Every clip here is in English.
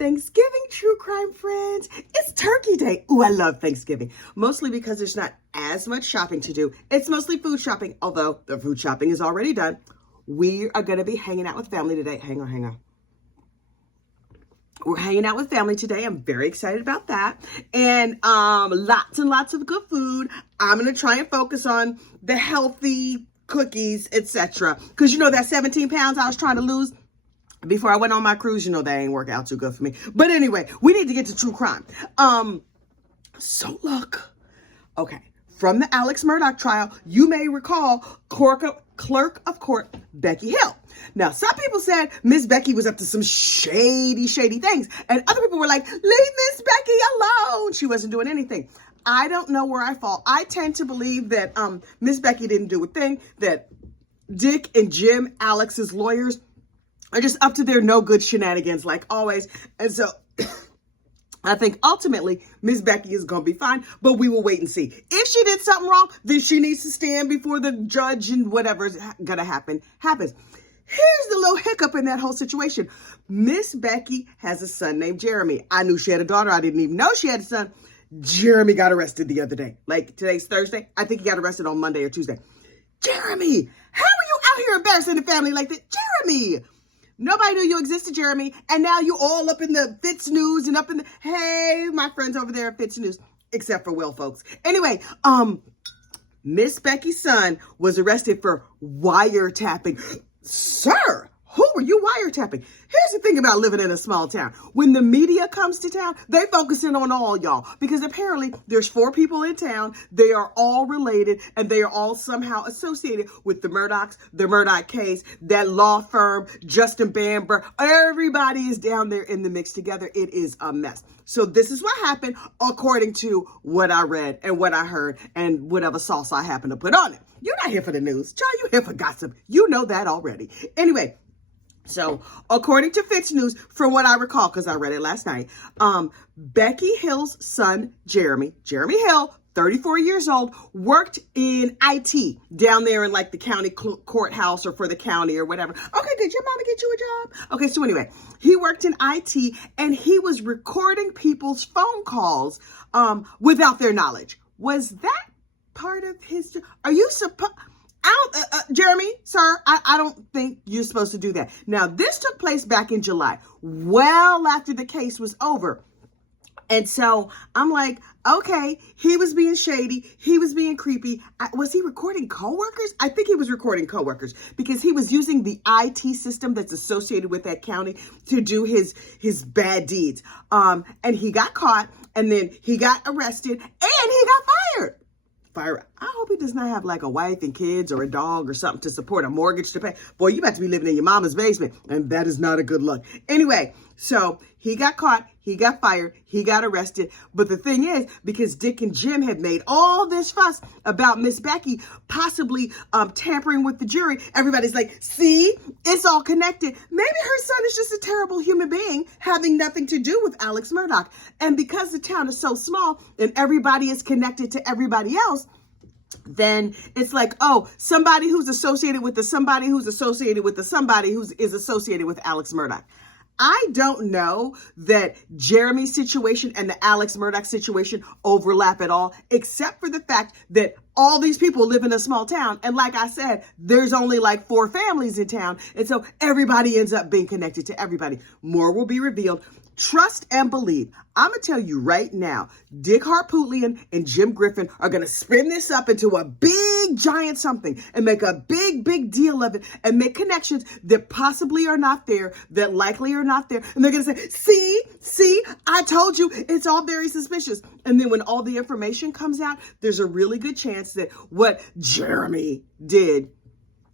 Thanksgiving, true crime friends. It's Turkey Day. Ooh, I love Thanksgiving. Mostly because there's not as much shopping to do. It's mostly food shopping, although the food shopping is already done. We are going to be hanging out with family today. Hang on. We're hanging out with family today. I'm very excited about that. And lots and lots of good food. I'm going to try and focus on the healthy cookies, etc. Because you know that 17 pounds I was trying to lose before I went on my cruise, you know, that ain't working out too good for me. But anyway, we need to get to true crime. So look, okay, from the Alex Murdaugh trial, you may recall Clerk of Court Becky Hill. Now, some people said Miss Becky was up to some shady things. And other people were like, leave Miss Becky alone. She wasn't doing anything. I don't know where I fall. I tend to believe that Miss Becky didn't do a thing, that Dick and Jim, Alex's lawyers, are just up to their no good shenanigans like always. And so I think ultimately Miss Becky is going to be fine, but we will wait and see. If she did something wrong, then she needs to stand before the judge and whatever's going to happen happens. Here's the little hiccup in that whole situation. Miss Becky has a son named Jeremy. I knew she had a daughter. I didn't even know she had a son. Jeremy got arrested the other day. Like today's Thursday. I think he got arrested on Monday or Tuesday. Jeremy, how are you out here embarrassing the family like that? Jeremy! Nobody knew you existed, Jeremy. And now you all up in the Fitz News and up in the, hey, my friends over there at Fitz News, except for Will, folks. Anyway, Miss Becky's son was arrested for wiretapping. Sir, who were you wiretapping? Here's the thing about living in a small town. When the media comes to town, they focus in on all y'all because apparently there's 4 people in town. They are all related and they are all somehow associated with the Murdaughs, the Murdaugh case, that law firm, Justin Bamber. Everybody is down there in the mix together. It is a mess. So this is what happened according to what I read and what I heard and whatever sauce I happen to put on it. You're not here for the news. Child, you're here for gossip. You know that already. Anyway, so according to Fitz News, from what I recall, because I read it last night, Becky Hill's son, Jeremy Hill, 34 years old, worked in IT down there in like the county courthouse or for the county or whatever. Okay, did your mama get you a job? Okay, so anyway, he worked in IT and he was recording people's phone calls without their knowledge. Was that part of his job? Are you supposed... Jeremy, sir, I don't think you're supposed to do that. Now, this took place back in July, well after the case was over. And so I'm like, okay, he was being shady. He was being creepy. Was he recording coworkers? I think he was recording coworkers because he was using the IT system that's associated with that county to do his bad deeds. And he got caught and then he got arrested and he got fired. I hope he does not have like a wife and kids or a dog or something to support, a mortgage to pay. Boy, you about to be living in your mama's basement, and that is not a good look. Anyway, so he got caught, he got fired, he got arrested. But the thing is, because Dick and Jim had made all this fuss about Miss Becky possibly tampering with the jury, everybody's like, see, it's all connected. Maybe her son is just a terrible human being having nothing to do with Alex Murdaugh. And because the town is so small and everybody is connected to everybody else, then it's like, oh, somebody who's associated with the somebody who's associated with the somebody who is associated with Alex Murdaugh. I don't know that Jeremy's situation and the Alex Murdaugh situation overlap at all, except for the fact that all these people live in a small town. And like I said, there's only like 4 families in town. And so everybody ends up being connected to everybody. More will be revealed. Trust and believe. I'm going to tell you right now, Dick Harpootlian and Jim Griffin are going to spin this up into a big giant something and make a big deal of it and make connections that possibly are not there, that likely are not there. And they're going to say, see, I told you, it's all very suspicious. And then when all the information comes out, there's a really good chance that what Jeremy did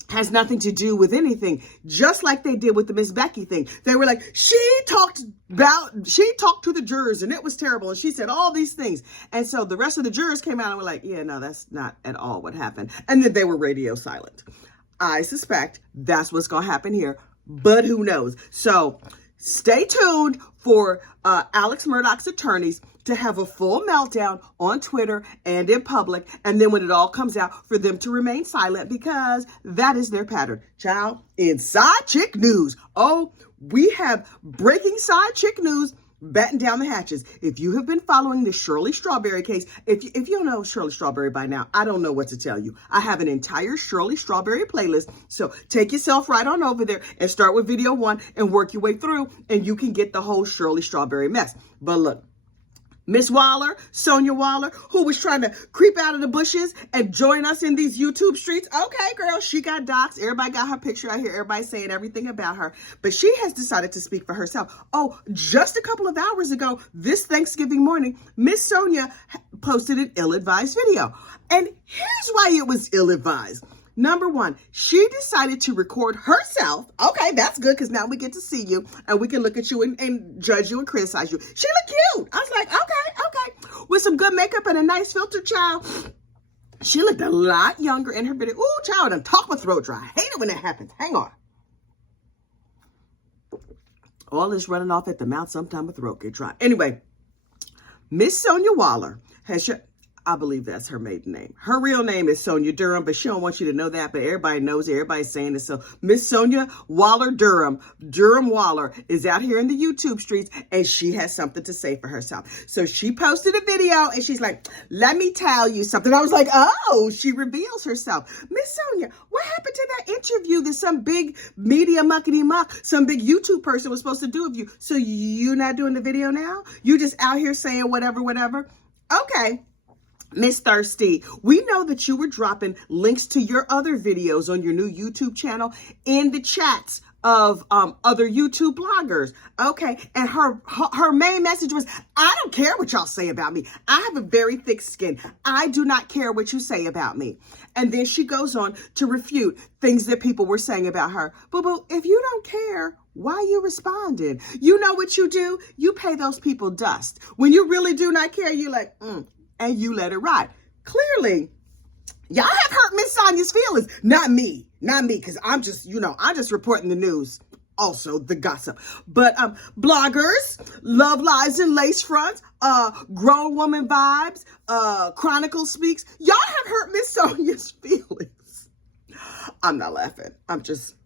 has nothing to do with anything, just like they did with the Miss Becky thing. They were like, she talked to the jurors and it was terrible. And she said all these things. And so the rest of the jurors came out and were like, yeah, no, that's not at all what happened. And then they were radio silent. I suspect that's what's going to happen here, but who knows? So stay tuned for Alex Murdaugh's attorneys to have a full meltdown on Twitter and in public. And then when it all comes out, for them to remain silent, because that is their pattern. Child, in side chick news. Oh, we have breaking side chick news. Batten down the hatches. If you have been following the Shirley Strawberry case, if you don't know Shirley Strawberry by now, I don't know what to tell you. I have an entire Shirley Strawberry playlist. So take yourself right on over there and start with video 1 and work your way through, and you can get the whole Shirley Strawberry mess. But look, Miss Waller, Sonia Waller, who was trying to creep out of the bushes and join us in these YouTube streets. Okay, girl, she got doxxed. Everybody got her picture out here. Everybody saying everything about her. But she has decided to speak for herself. Oh, just a couple of hours ago, this Thanksgiving morning, Miss Sonia posted an ill-advised video. And here's why it was ill-advised. Number 1, she decided to record herself. Okay, that's good, because now we get to see you and we can look at you and judge you and criticize you. She looked cute. I was like, okay. With some good makeup and a nice filter, child. She looked a lot younger in her video. Ooh, child, and talk my throat dry. I hate it when that happens. Hang on. All this running off at the mouth, sometime my throat get dry. Anyway, Miss Sonia Waller has... I believe that's her maiden name. Her real name is Sonia Durham, but she don't want you to know that, but everybody knows it. Everybody's saying it. So Miss Sonia Waller Durham Waller is out here in the YouTube streets, and she has something to say for herself. So she posted a video, and she's like, let me tell you something. I was like, oh, she reveals herself. Miss Sonia, what happened to that interview that some big media muckety muck, some big YouTube person was supposed to do of you? So you not doing the video now? You just out here saying whatever? Okay. Miss Thirsty, we know that you were dropping links to your other videos on your new YouTube channel in the chats of other YouTube bloggers. Okay, and her main message was, I don't care what y'all say about me. I have a very thick skin. I do not care what you say about me. And then she goes on to refute things that people were saying about her. Boo-boo, if you don't care, why you responded? You know what you do? You pay those people dust. When you really do not care, you like, and you let it ride. Clearly, y'all have hurt Miss Sonia's feelings. Not me, because I'm just, I'm just reporting the news. Also, the gossip. But bloggers, Love Lies and Lace Fronts, Grown Woman Vibes, Chronicle Speaks, y'all have hurt Miss Sonia's feelings. I'm not laughing. I'm just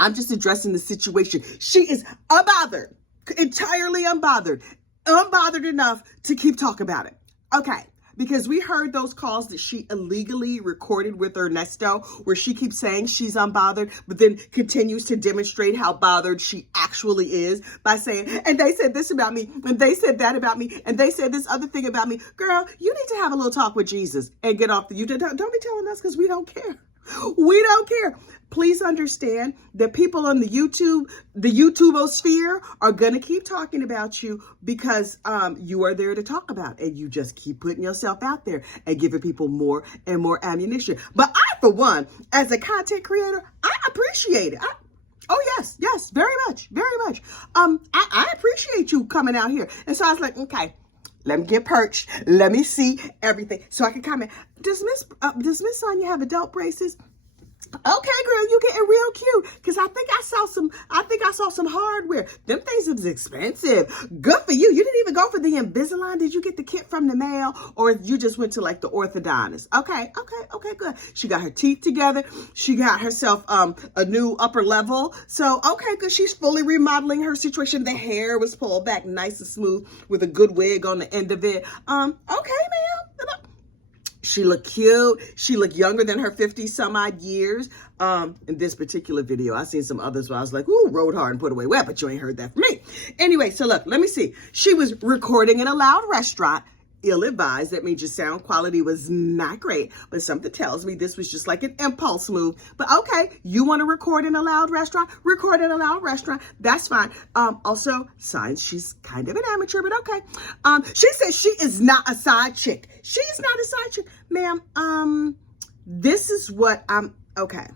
addressing the situation. She is unbothered, entirely unbothered enough to keep talking about it. Okay, because we heard those calls that she illegally recorded with Ernesto, where she keeps saying she's unbothered, but then continues to demonstrate how bothered she actually is by saying, and they said this about me, and they said that about me, and they said this other thing about me. Girl, you need to have a little talk with Jesus and get off don't be telling us, because we don't care. We don't care. Please understand that people on the YouTubeosphere are going to keep talking about you, because you are there to talk about, and you just keep putting yourself out there and giving people more and more ammunition. But I, for one, as a content creator, I appreciate it. Oh, yes, very much. I appreciate you coming out here. And so I was like, okay, let me get perched. Let me see everything so I can comment. Does Miss Sonia have adult braces? Okay, girl, you getting real cute, because I think I saw some hardware. Them things was expensive. Good for you. You didn't even go for the Invisalign. Did you get the kit from the mail, or you just went to like the orthodontist? Okay, good. She got her teeth together. She got herself a new upper level. So okay, good. She's fully remodeling her situation. The hair was pulled back nice and smooth with a good wig on the end of it. Okay, ma'am. She looked cute. She looked younger than her 50 some odd years. In this particular video, I seen some others where I was like, ooh, rode hard and put away wet, but you ain't heard that from me. Anyway, so look, let me see. She was recording in a loud restaurant. Ill-advised. That means your sound quality was not great, but something tells me this was just like an impulse move. But okay, you want to record in a loud restaurant? Record in a loud restaurant. That's fine. Also, signs she's kind of an amateur, but okay. She says she is not a side chick. She's not a side chick. Ma'am, this is what okay.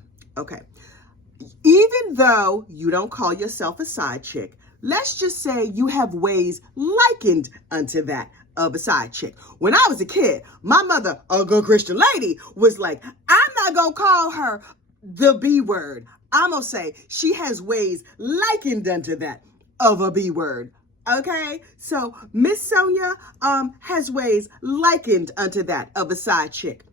Even though you don't call yourself a side chick, let's just say you have ways likened unto that of a side chick. When I was a kid, my mother, a good Christian lady, was like, I'm not gonna call her the B word. I'm gonna say she has ways likened unto that of a B word. Okay, so Miss Sonia has ways likened unto that of a side chick.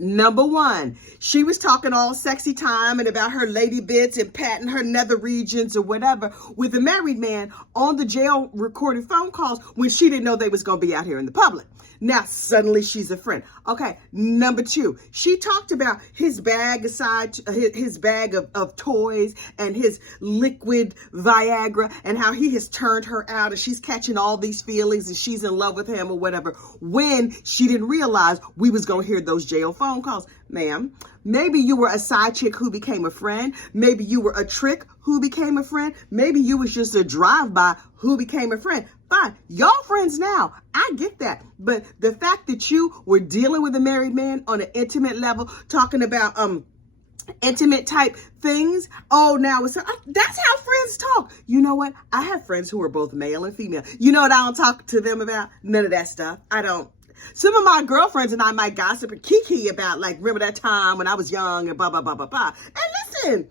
Number one, she was talking all sexy time and about her lady bits and patting her nether regions or whatever with a married man on the jail recorded phone calls when she didn't know they was going to be out here in the public. Now, suddenly she's a friend. Okay, number two, she talked about his bag his bag of toys and his liquid Viagra and how he has turned her out and she's catching all these feelings and she's in love with him or whatever when she didn't realize we was going to hear those jail phone calls. Ma'am, maybe you were a side chick who became a friend. Maybe you were a trick who became a friend. Maybe you was just a drive-by who became a friend. Fine, y'all friends now. I get that. But the fact that you were dealing with a married man on an intimate level, talking about intimate type things. Oh, now it's that's how friends talk. You know what? I have friends who are both male and female. You know what I don't talk to them about? None of that stuff. I don't. Some of my girlfriends and I might gossip and kiki about, like, remember that time when I was young and blah, blah, blah, blah, blah. And listen,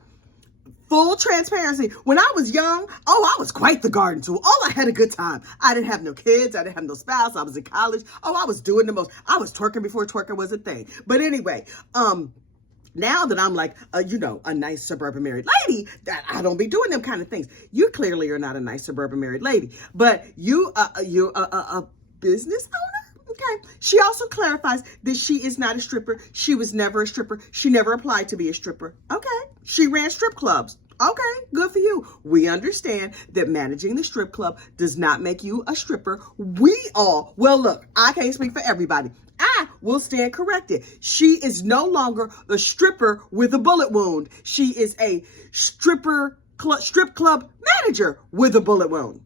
full transparency. When I was young, I was quite the garden tool. I had a good time. I didn't have no kids. I didn't have no spouse. I was in college. I was doing the most. I was twerking before twerking was a thing. But anyway, now that I'm like, a nice suburban married lady, that I don't be doing them kind of things. You clearly are not a nice suburban married lady, but you're a business owner. Okay. She also clarifies that she is not a stripper. She was never a stripper. She never applied to be a stripper. Okay. She ran strip clubs. Okay, good for you. We understand that managing the strip club does not make you a stripper. Well, look, I can't speak for everybody. I will stand corrected. She is no longer the stripper with a bullet wound. She is a strip club manager with a bullet wound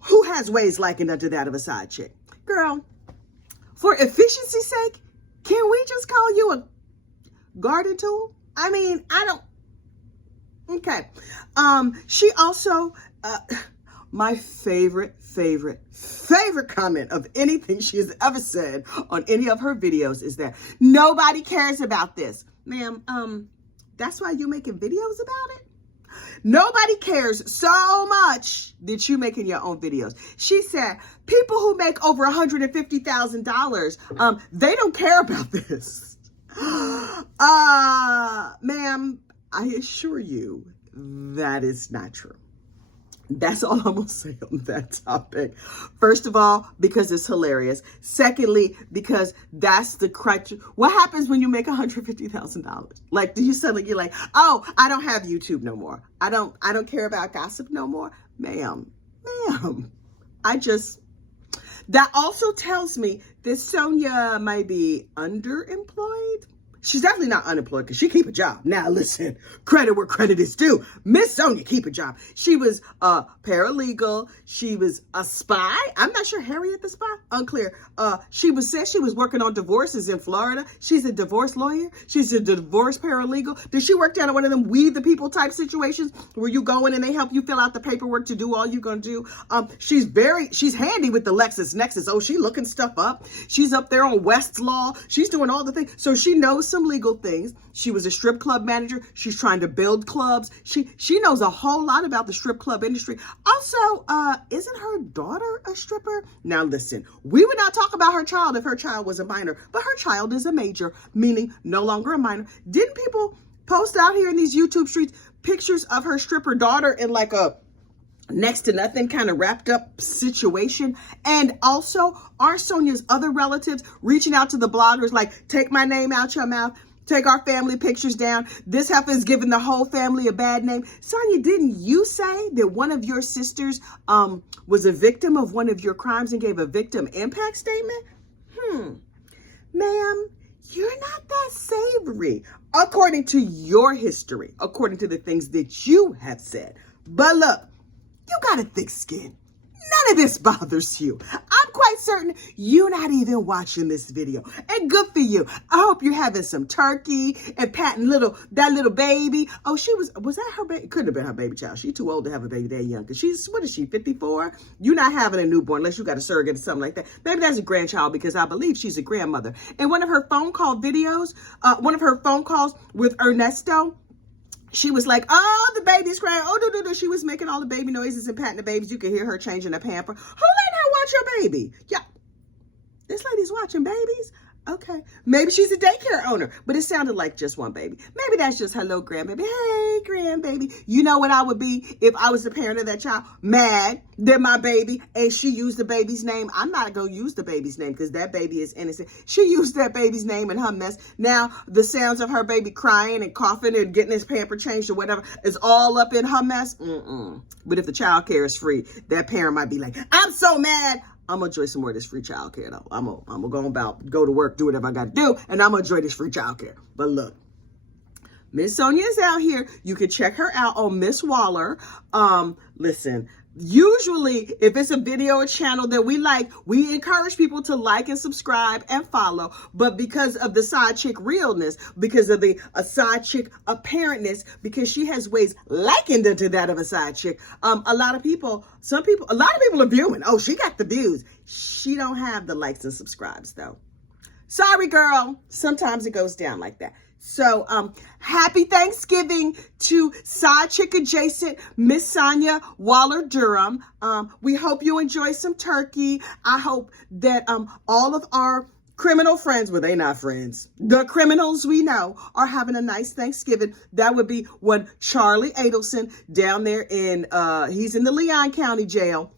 who has ways likened unto that of a side chick. Girl, for efficiency's sake, can we just call you a garden tool? I mean, I don't. Okay. She also, my favorite comment of anything she has ever said on any of her videos is that nobody cares about this. Ma'am, that's why you're making videos about it? Nobody cares so much that you making your own videos. She said, people who make over $150,000, they don't care about this. Ma'am, I assure you that is not true. That's all I'm going to say on that topic. First of all, because it's hilarious. Secondly, because that's the crutch. What happens when you make $150,000? Like, do you suddenly get like, oh, I don't have YouTube no more. I don't care about gossip no more. Ma'am, that also tells me that Sonia might be underemployed. She's definitely not unemployed because she keep a job. Now listen, credit where credit is due. Miss Sonia keep a job. She was a paralegal. She was a spy. I'm not sure Harriet the spy. Unclear. She was working on divorces in Florida. She's a divorce lawyer. She's a divorce paralegal. Did she work down at one of them we the people type situations where you go in and they help you fill out the paperwork to do all you're gonna do? She's handy with the LexisNexis. Oh, she looking stuff up. She's up there on Westlaw. She's doing all the things. So she knows some legal things. She was a strip club manager. She's trying to build clubs. She knows a whole lot about the strip club industry. Also, isn't her daughter a stripper? Now listen, we would not talk about her child if her child was a minor, but her child is a major, meaning no longer a minor. Didn't people post out here in these YouTube streets pictures of her stripper daughter in like a next to nothing kind of wrapped up situation? And also, are Sonia's other relatives reaching out to the bloggers like, take my name out your mouth, take our family pictures down, this heifer is giving the whole family a bad name? Sonia, didn't you say that one of your sisters was a victim of one of your crimes and gave a victim impact statement? Ma'am, you're not that savory, according to your history, according to the things that you have said. But look, you got a thick skin. None of this bothers you. I'm quite certain you're not even watching this video. And good for you. I hope you're having some turkey and patting that little baby. Oh, was that her baby? Couldn't have been her baby child. She's too old to have a baby that young. Cause what is she, 54? You're not having a newborn unless you got a surrogate or something like that. Maybe that's a grandchild because I believe she's a grandmother. And one of her phone call videos, one of her phone calls with Ernesto, she was like, oh, the baby's crying. Oh, no. She was making all the baby noises and patting the babies. You could hear her changing the pamper. Who let her watch your baby? Yeah. This lady's watching babies? Okay. Maybe she's a daycare owner, but it sounded like just one baby. Maybe that's just hello, grandbaby. Hey, grandbaby. You know what I would be if I was the parent of that child? Mad that my baby, and she used the baby's name. I'm not going to use the baby's name because that baby is innocent. She used that baby's name in her mess. Now, the sounds of her baby crying and coughing and getting his pamper changed or whatever is all up in her mess. But if the child care is free, that parent might be like, I'm so mad. I'm going to enjoy some more of this free child care, though. I'm going to go to work, do whatever I got to do, and I'm going to enjoy this free child care. But look, Miss Sonia is out here. You can check her out on Miss Waller. Listen, usually if it's a video or channel that we like, we encourage people to like and subscribe and follow. But because of the side chick realness, because of the side chick apparentness, because she has ways likened to that of a side chick, a lot of people are viewing. Oh, she got the views. She don't have the likes and subscribes though. Sorry, girl. Sometimes it goes down like that. So, happy Thanksgiving to side chick adjacent Miss Sonia Waller Durham. We hope you enjoy some turkey. I hope that all of our criminal friends, well, they not friends, the criminals we know are having a nice Thanksgiving. That would be one Charlie Adelson down there in, he's in the Leon County Jail.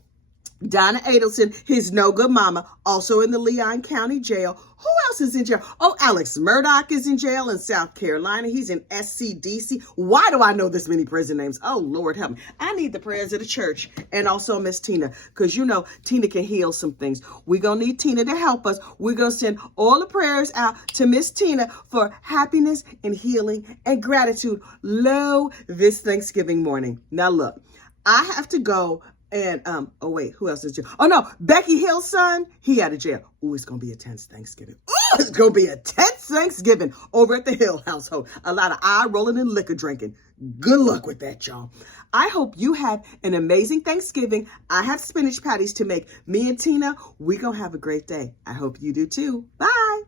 Donna Adelson, his no good mama, also in the Leon County Jail. Who else is in jail? Oh, Alex Murdoch is in jail in South Carolina. He's in SCDC. Why do I know this many prison names? Oh, Lord help me. I need the prayers of the church and also Miss Tina, because you know Tina can heal some things. We're going to need Tina to help us. We're going to send all the prayers out to Miss Tina for happiness and healing and gratitude low this Thanksgiving morning. Now, look, I have to go. And, oh, wait, who else is jail? Oh, no, Becky Hill's son, he out of jail. Ooh, it's going to be a tense Thanksgiving. Ooh, it's going to be a tense Thanksgiving over at the Hill household. A lot of eye rolling and liquor drinking. Good luck with that, y'all. I hope you have an amazing Thanksgiving. I have spinach patties to make. Me and Tina, we going to have a great day. I hope you do too. Bye.